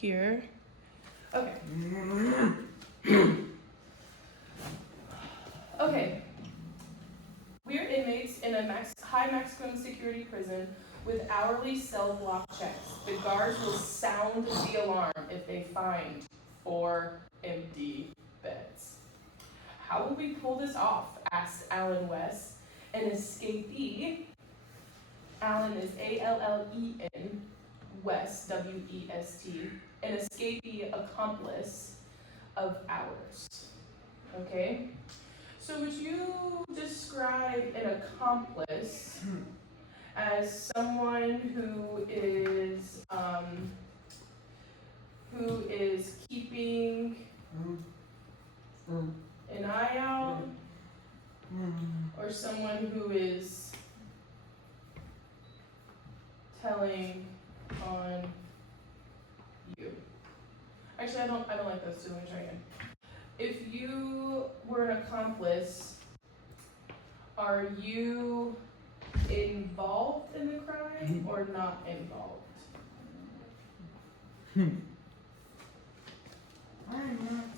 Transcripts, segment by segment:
here. Okay. Okay. We're inmates in a high maximum security prison with hourly cell block checks. The guards will sound the alarm if they find 4 empty beds. How will we pull this off? Asked Alan West, an escapee. Alan is A-L-L-E-N, West, W-E-S-T, an escapee accomplice of ours. Okay? So would you describe an accomplice as someone who is keeping an eye out, or someone who is telling on you? Actually, I don't like those two. Let me try again. If you were an accomplice, are you involved in the crime or not involved?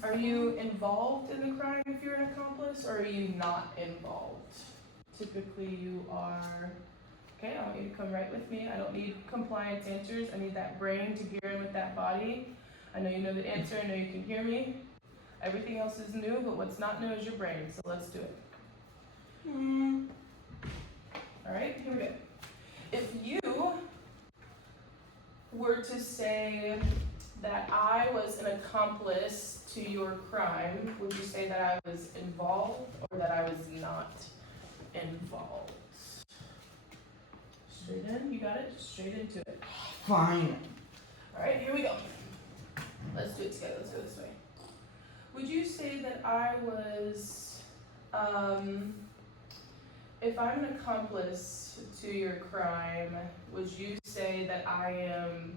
Are you involved in the crime if you're an accomplice, or are you not involved? Typically you are. Okay, I want you to come right with me. I don't need compliance answers. I need that brain to gear in with that body. I know you know the answer. I know you can hear me. Everything else is new, but what's not new is your brain. So let's do it. All right, here we go. If you were to say that I was an accomplice to your crime, would you say that I was involved or that I was not involved? Straight in, you got it? Just straight into it. Fine. All right, here we go. Let's do it together. Let's go this way. Would you say that I was, if I'm an accomplice to your crime, would you say that I am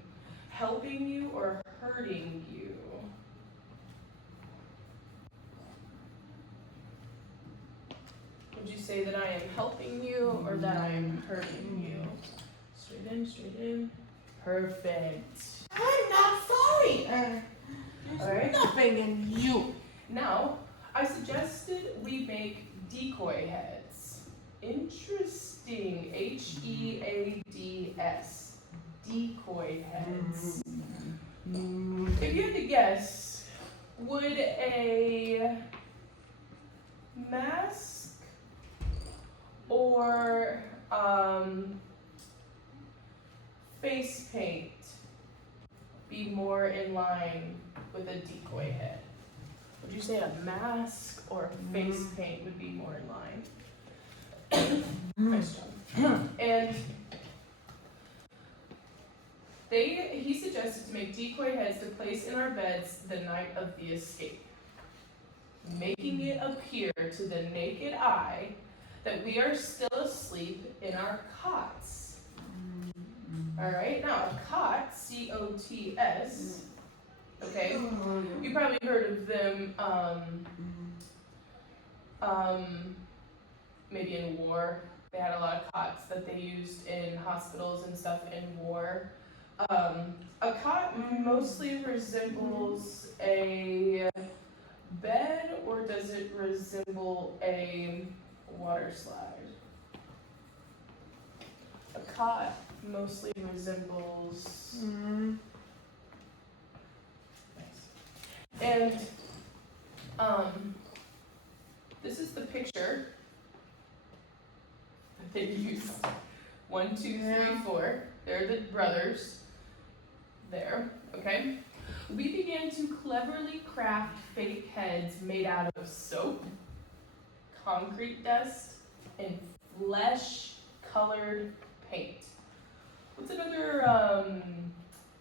helping you or hurting you? Would you say that I am helping you or that I am hurting you? Straight in, straight in. Perfect. I'm not sorry. There's Alright. nothing in you. Now, I suggested we make decoy heads. Interesting. H-E-A-D-S. Decoy heads. If you had to guess, would a mask or face paint be more in line with a decoy head? Would you say a mask or a face paint would be more in line? Nice job. And he suggested to make decoy heads to place in our beds the night of the escape, making it appear to the naked eye that we are still asleep in our cots. Alright, now a cot, C-O-T-S, okay, you probably heard of them, maybe in war. They had a lot of cots that they used in hospitals and stuff in war. A cot mostly resembles a bed, or does it resemble a water slide? A cot mostly resembles. Nice. And this is the picture that they use. 1, 2, 3, 4. They're the brothers. There, okay? We began to cleverly craft fake heads made out of soap, concrete dust, and flesh-colored paint. What's another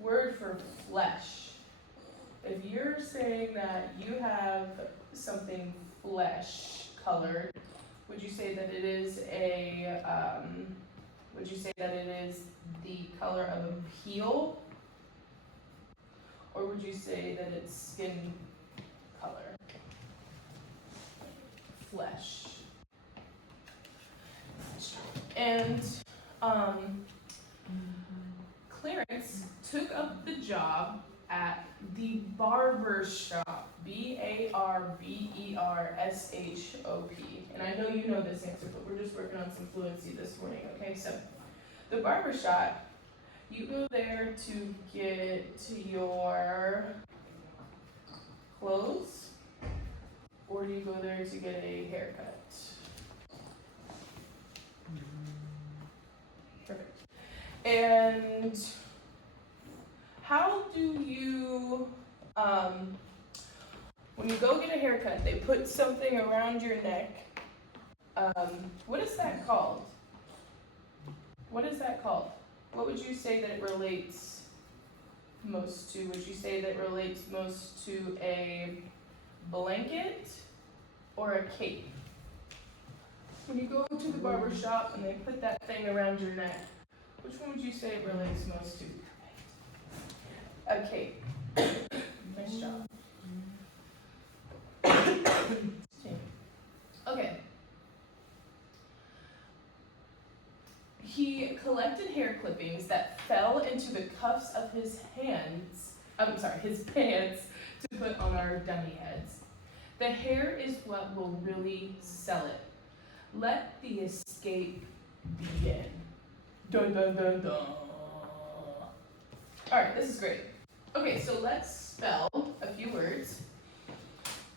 word for flesh? If you're saying that you have something flesh-colored, would you say that it is the color of a peel? Or would you say that it's skin color? Flesh. And Clarence took up the job at the barber shop. BARBERSHOP. And I know you know this answer, but we're just working on some fluency this morning, okay? So, the barber shop, you go there to get your clothes, or do you go there to get a haircut? Perfect. And how do you, when you go get a haircut, they put something around your neck. What is that called? What is that called? What would you say that it relates most to? Would you say that it relates most to a blanket or a cape? When you go to the barber shop and they put that thing around your neck, which one would you say it relates most to? A cape. Nice job. Okay. He collected hair clippings that fell into the cuffs of his his pants to put on our dummy heads. The hair is what will really sell it. Let the escape begin. Dun dun dun dun. Alright, this is great. Okay, so let's spell a few words.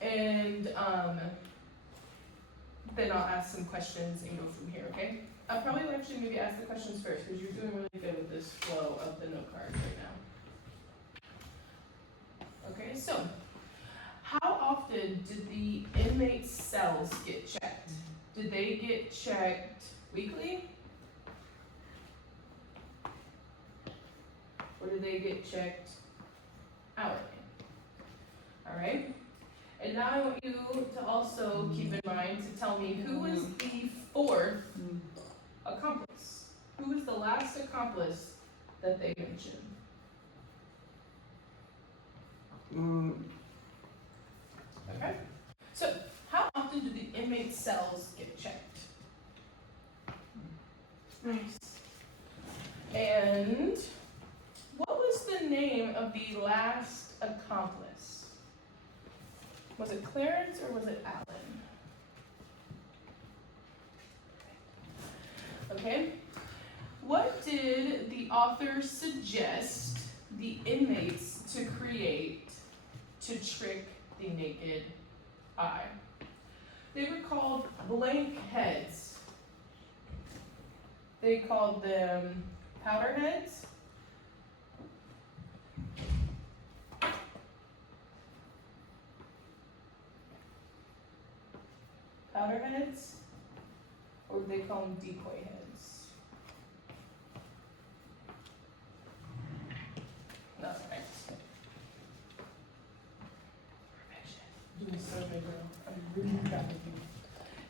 And then I'll ask some questions and go from here, okay? I'll probably actually maybe ask the questions first because you're doing really good with this flow of the note cards right now. Okay, so how often did the inmates' cells get checked? Did they get checked weekly? Or did they get checked hourly? Alright? And now I want you to also keep in mind to tell me who was the fourth accomplice. Who was the last accomplice that they mentioned? Okay. So, how often do the inmate cells get checked? Nice. And what was the name of the last accomplice? Was it Clarence or was it Alan? Okay. What did the author suggest the inmates to create to trick the naked eye? They were called blank heads. They called them powder heads. Powder heads, or they call them decoy heads. That's right. Perfection. Doing so good, girl. I'm really proud of you.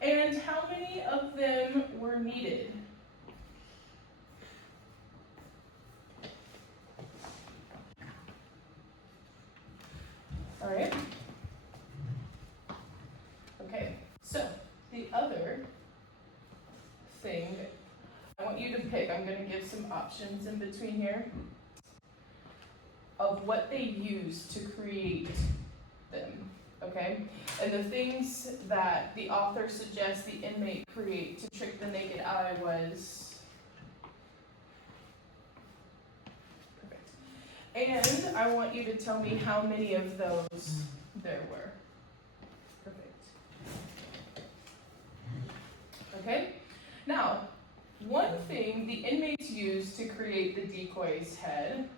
And how many of them were needed? All right. Okay. So the other thing I want you to pick, I'm going to give some options in between here of what they use to create them, okay? And the things that the author suggests the inmate create to trick the naked eye was... Perfect. And I want you to tell me how many of those there were. Perfect. Okay? Now, one thing the inmates used to create the decoy's head,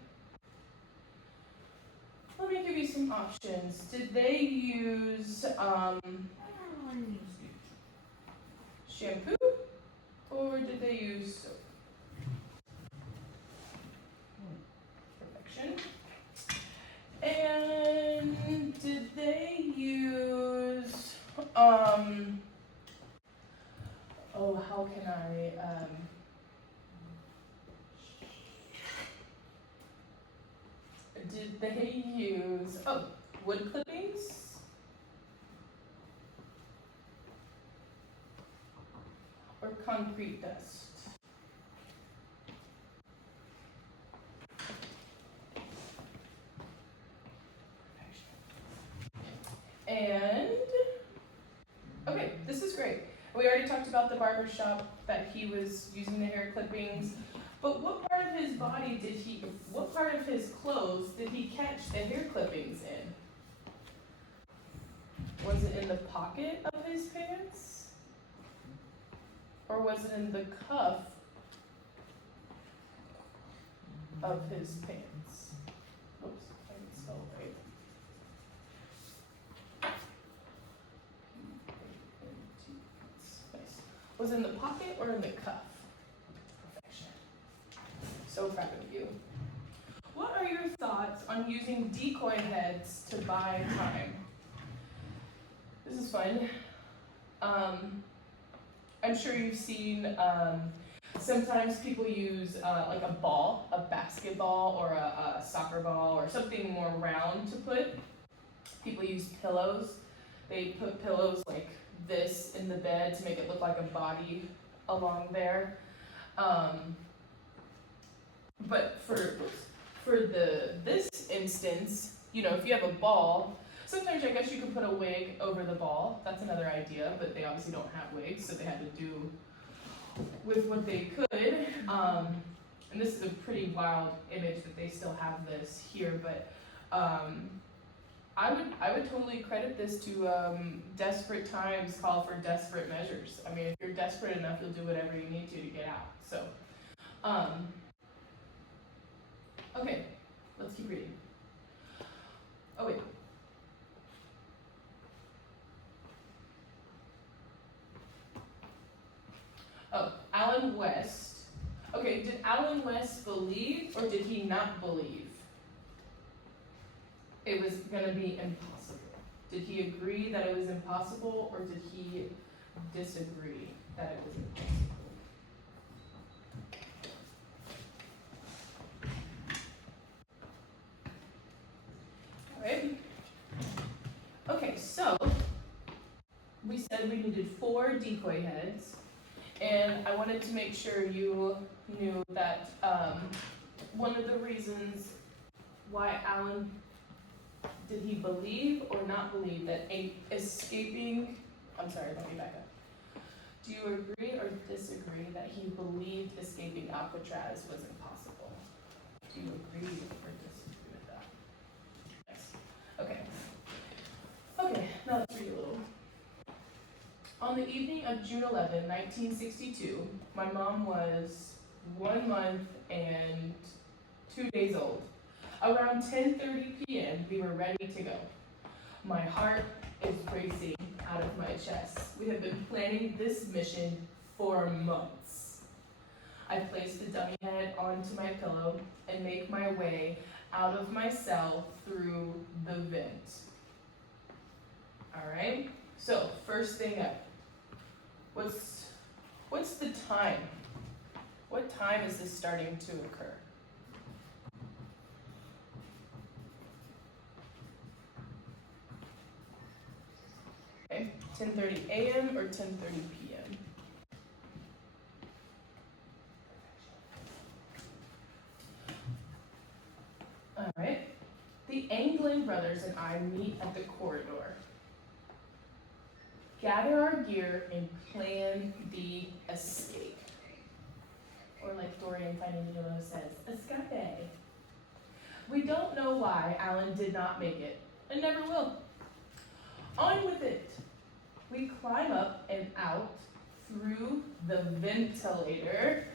let me give you some options. Did they use shampoo or did they use soap? Perfection. And did they use how can I did they use wood clippings or concrete dust? And, okay, this is great. We already talked about the barber shop, that he was using the hair clippings. But what part of his clothes did he catch the hair clippings in? Was it in the pocket of his pants? Or was it in the cuff of his pants? Oops, I didn't spell it right. Nice. Was it in the pocket or in the cuff? Perfection. So proud of you. What are your thoughts on using decoy heads to buy time? This is fun. I'm sure you've seen, sometimes people use like a ball, a basketball or a soccer ball or something more round to put. People use pillows. They put pillows like this in the bed to make it look like a body along there. But for this instance, you know, if you have a ball, sometimes I guess you could put a wig over the ball. That's another idea, but they obviously don't have wigs, so they had to do with what they could. And this is a pretty wild image that they still have this here, but I would totally credit this to desperate times call for desperate measures. I mean, if you're desperate enough, you'll do whatever you need to get out. So, okay, let's keep reading. Oh wait. Oh, Alan West. Okay, did Alan West believe or did he not believe it was gonna be impossible? Did he agree that it was impossible or did he disagree that it was impossible? Alright. Okay, so we said we needed 4 decoy heads. And I wanted to make sure you knew that one of the reasons why Alan, did he believe or not believe that let me back up. Do you agree or disagree that he believed escaping Alcatraz was impossible? Do you agree or disagree with that? Yes. Okay. Okay, now let's read a little. On the evening of June 11, 1962, my mom was 1 month and 2 days old. Around 10:30 p.m., we were ready to go. My heart is racing out of my chest. We have been planning this mission for months. I place the dummy head onto my pillow and make my way out of my cell through the vent. All right, so first thing up. What's the time? What time is this starting to occur? Okay, 10:30 a.m. or 10:30 p.m.? All right. The Anglin brothers and I meet at the corridor. Gather our gear and plan the escape. Or like Dorian Finding Nemo says, escape. We don't know why Alan did not make it, and never will. On with it. We climb up and out through the ventilator.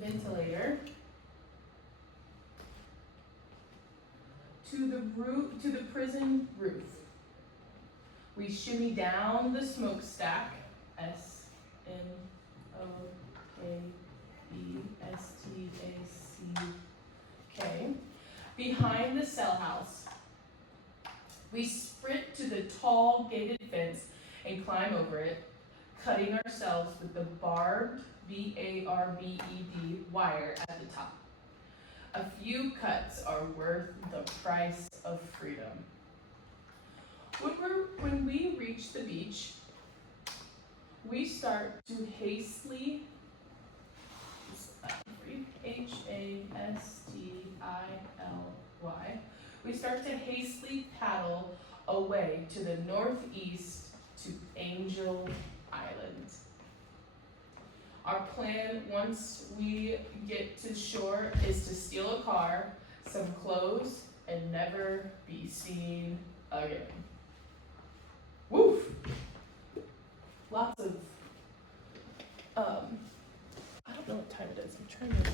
Ventilator to the prison roof. We shimmy down the smokestack, SMOKEBSTACK, behind the cell house. We sprint to the tall gated fence and climb over it, cutting ourselves with the barbed BARBED wire at the top. A few cuts are worth the price of freedom. When we reach the beach, we start to hastily, Hastily, we start to hastily paddle away to the northeast to Angel Island. Our plan once we get to shore is to steal a car, some clothes, and never be seen again. Woof! Lots of, I don't know what time it is. I'm trying to